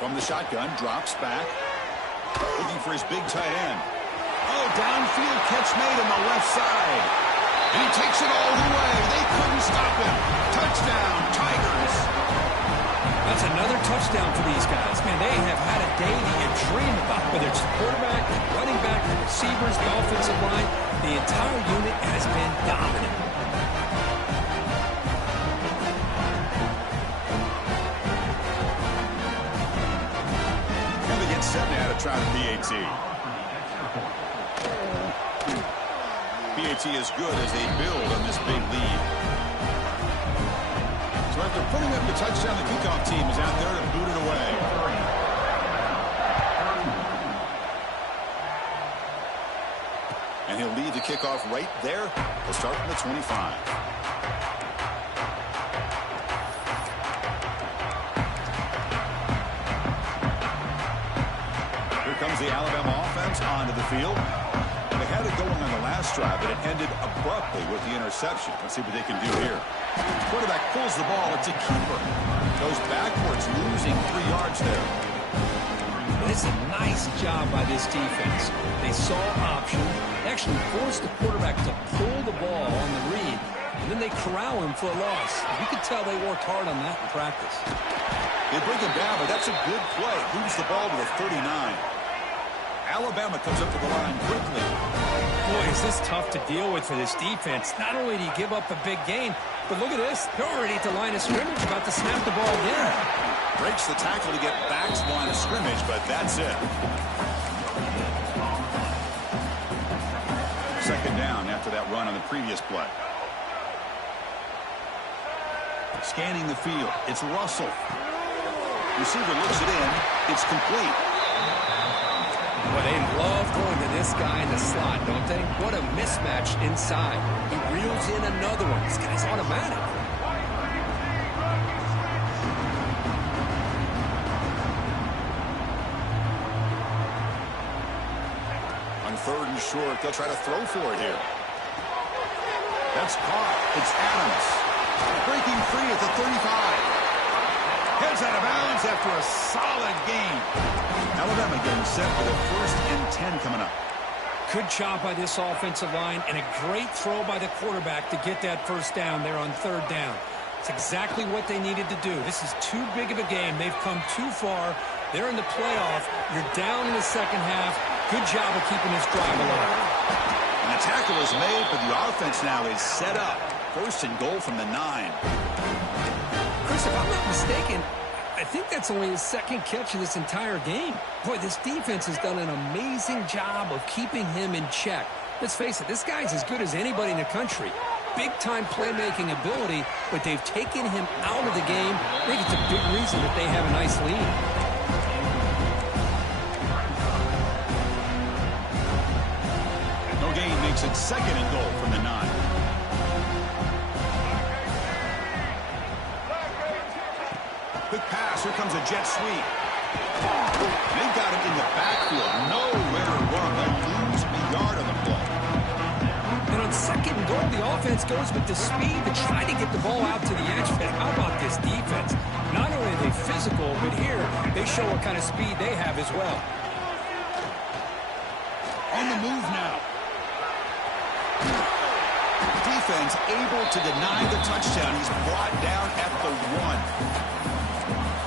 From the shotgun, drops back. Looking for his big tight end. Oh, downfield catch made on the left side. And he takes it all the way. They couldn't stop him. Touchdown, Tigers. That's another touchdown for these guys. Man, they have had a day that you dream about. Whether it's the quarterback, the running back, the receivers, the offensive line, the entire unit has been dominant. And they get set now to try the PAT. PAT is good as they build on this big lead. So after putting up the touchdown, the kickoff team is out there to boot it away. And he'll lead the kickoff right there. He'll start from the 25. Here comes the Alabama offense onto the field. They had it going on the last drive, but it ended abruptly with the interception. Let's see what they can do here. Quarterback pulls the ball. It's a keeper. Goes backwards, losing 3 yards there. It's a nice job by this defense. They saw option, actually forced the quarterback to pull the ball on the read, and then they corral him for a loss. You could tell they worked hard on that in practice. They bring him down, but that's a good play. Moves the ball to the 39. Alabama comes up to the line quickly. Boy, is this tough to deal with for this defense. Not only do you give up a big gain, but look at this. They're already at the line of scrimmage, about to snap the ball again. Breaks the tackle to get back to the line of scrimmage, but that's it. 2nd down after that run on the previous play. Scanning the field. It's Russell. Receiver looks it in. It's complete. Well, they love going to this guy in the slot, don't they? What a mismatch inside. He reels in another one. This guy's automatic. On 3rd and short, they'll try to throw for it here. That's caught. It's Adams. Breaking free at the 35. Heads out of bounds after a solid game. Alabama getting set for the 1st and 10 coming up. Good job by this offensive line and a great throw by the quarterback to get that 1st down there on 3rd down. It's exactly what they needed to do. This is too big of a game. They've come too far. They're in the playoff. You're down in the 2nd half. Good job of keeping this drive alive. And the tackle is made, but the offense now is set up. 1st and goal from the 9. Chris, if I'm not mistaken, I think that's only his 2nd catch of this entire game. Boy, this defense has done an amazing job of keeping him in check. Let's face it, this guy's as good as anybody in the country. Big-time playmaking ability, but they've taken him out of the game. I think it's a big reason that they have a nice lead. No gain makes it 2nd and goal from the 9. Quick pass. Here comes a jet sweep. They've got him in the backfield. Nowhere to run. They lose a yard on the play. And on 2nd and goal, the offense goes with the speed to try to get the ball out to the edge. But how about this defense? Not only are they physical, but here they show what kind of speed they have as well. On the move now. Defense able to deny the touchdown. He's brought down at the 1.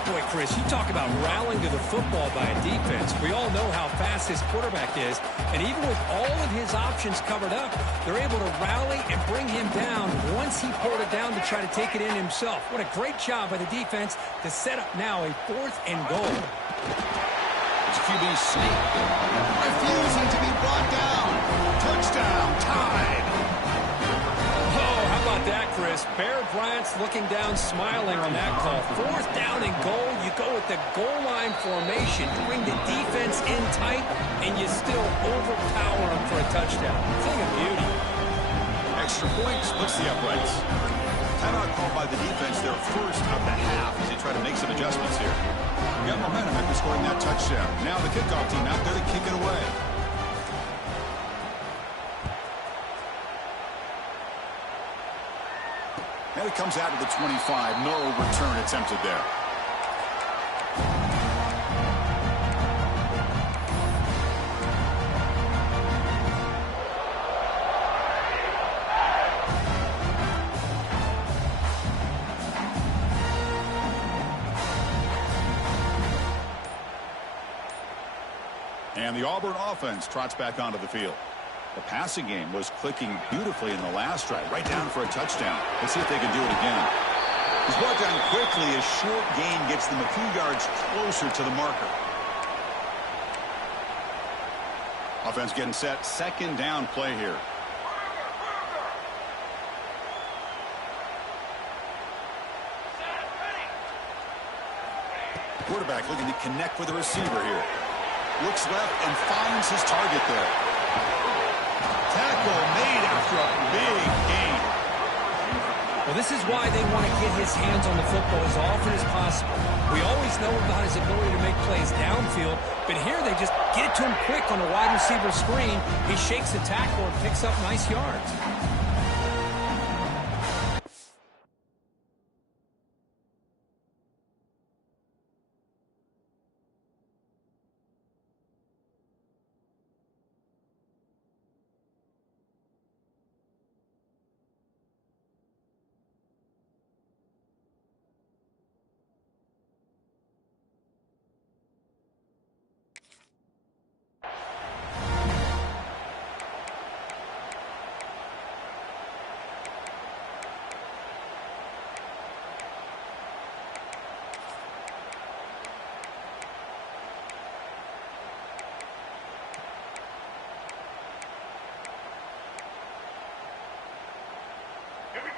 Boy, Chris, you talk about rallying to the football by a defense. We all know how fast this quarterback is, and even with all of his options covered up, they're able to rally and bring him down once he pulled it down to try to take it in himself. What a great job by the defense to set up now a 4th and goal. It's QB sneak. Refusing to be brought down. Touchdown, tied. Oh, how about that, Chris? Bear Bryant's looking down, smiling on that call. 4th down and goal. You go with the goal line formation, bring the defense in tight, and you still overpower them for a touchdown. Thing of beauty. extra point splits the uprights. Timeout called by the defense, their first of the half, as they try to make some adjustments here. Got momentum after scoring that touchdown. Now the kickoff team out there to kick it away. And it comes out to the 25. No return attempted there. And the Auburn offense trots back onto the field. The passing game was clicking beautifully in the last drive, right down for a touchdown. Let's see if they can do it again. He's brought down quickly. A short gain gets them a few yards closer to the marker. Offense getting set. Second down play here. Quarterback looking to connect with the receiver here. Looks left and finds his target there. Tackle made after a big gain. Well, this is why they want to get his hands on the football as often as possible. We always know about his ability to make plays downfield, but here they just get it to him quick on a wide receiver screen. He shakes the tackle and picks up nice yards.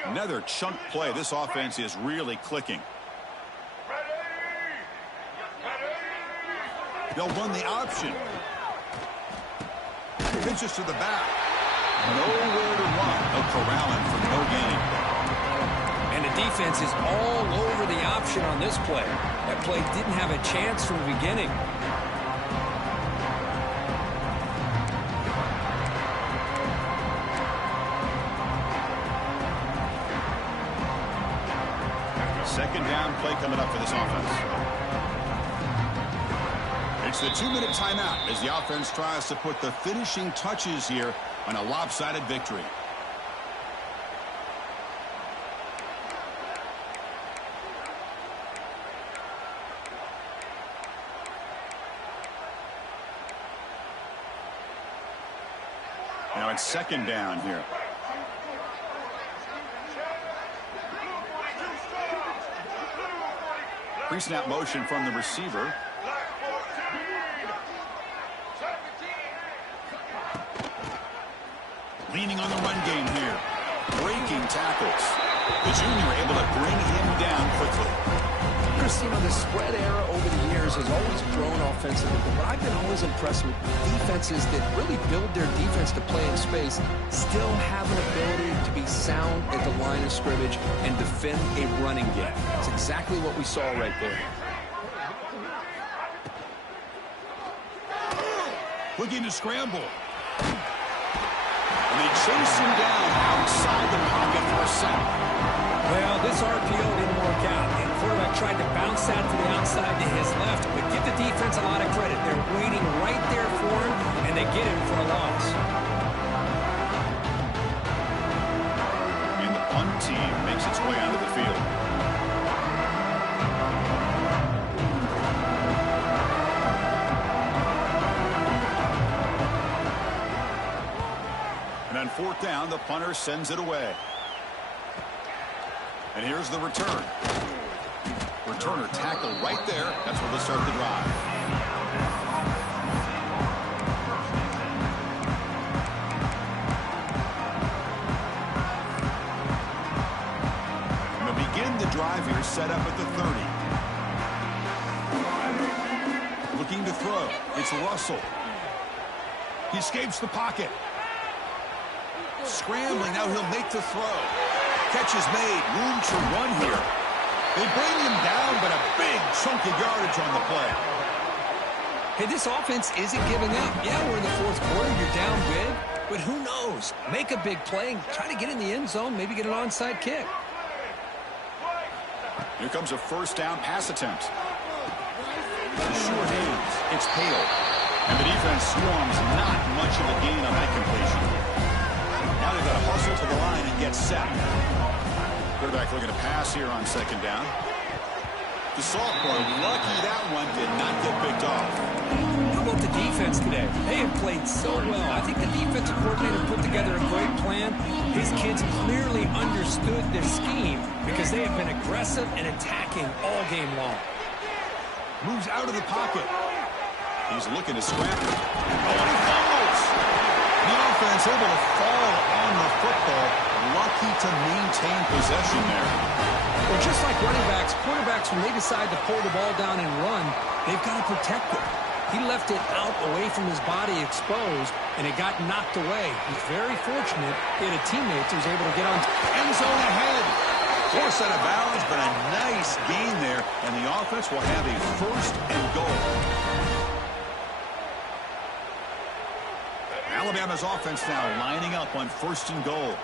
Another chunk play. This offense is really clicking. They'll run the option. Pitches to the back. Nowhere to run. They'll corral him for no gain. And the defense is all over the option on this play. That play didn't have a chance from the beginning. Second down play coming up for this offense. It's the 2-minute timeout as the offense tries to put the finishing touches here on a lopsided victory. Now it's second down here. Pre-snap motion from the receiver. Leaning on the run game here. Breaking tackles. The junior able to bring him down quickly. Chris, you know, the spread era over the years has always grown offensively, but I've been always impressed with defenses that really build their defense to play in space, still have an ability to be sound at the line of scrimmage and defend a running game. That's exactly what we saw right there. Looking to scramble. And they chase him down outside the pocket for a sack. Well, this RPO didn't work out. The quarterback tried to bounce that to the outside to his left, but give the defense a lot of credit. They're waiting right there for him, and they get him for a loss. And the punt team makes its way onto the field. And on fourth down, the punter sends it away. And here's the return. Returner tackle right there. That's where they'll start the drive. And they'll begin the drive here, set up at the 30. Looking to throw. It's Russell. He escapes the pocket. Scrambling, now he'll make the throw. Catch is made, room to run here. They bring him down, but a big chunk of yardage on the play. Hey, this offense isn't giving up. Yeah, we're in the fourth quarter, you're down big, but who knows? Make a big play, try to get in the end zone, maybe get an onside kick. Here comes a first down pass attempt. Short hands, it's Pale. And the defense swarms, not much of a gain on that completion. Now they've got to hustle to the line and get set. Quarterback looking to pass here on second down. The sophomore, lucky that one did not get picked off. How about the defense today? They have played so well. I think the defensive coordinator put together a great plan. His kids clearly understood their scheme because they have been aggressive and attacking all game long. Moves out of the pocket. He's looking to scramble. Oh, and he fumbles. The offense able to fall on the football. Lucky to maintain possession there. Well, just like running backs, quarterbacks, when they decide to pull the ball down and run, they've got to protect it. He left it out away from his body exposed, and it got knocked away. He's very fortunate he had a teammate who was able to get on. End zone ahead. Forced out of bounds, but a nice gain there, and the offense will have a first and goal. Alabama's offense now lining up on first and goal.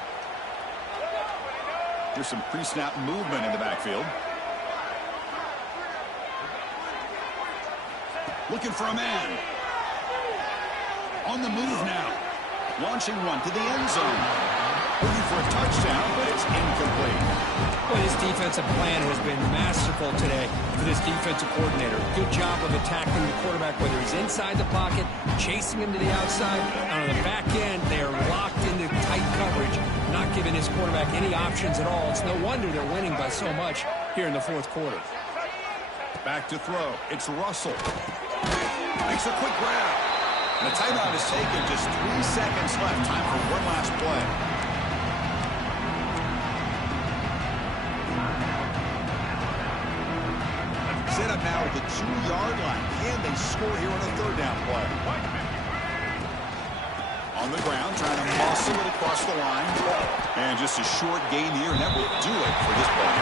There's some pre-snap movement in the backfield. Looking for a man. On the move now. Launching one to the end zone. Looking for a touchdown, but it's incomplete. Well, this defensive plan has been masterful today for this defensive coordinator. Good job of attacking the quarterback, whether he's inside the pocket, chasing him to the outside. And on the back end, they are locked into tight coverage, not giving his quarterback any options at all. It's no wonder they're winning by so much here in the fourth quarter. Back to throw. It's Russell. Makes a quick grab. And the timeout is taken. Just 3 seconds left. Time for one last play. Set up now at the 2-yard line. Can they score here on a third down play? On the ground, trying to muscle it across the line. And just a short gain here, and that will do it for this play.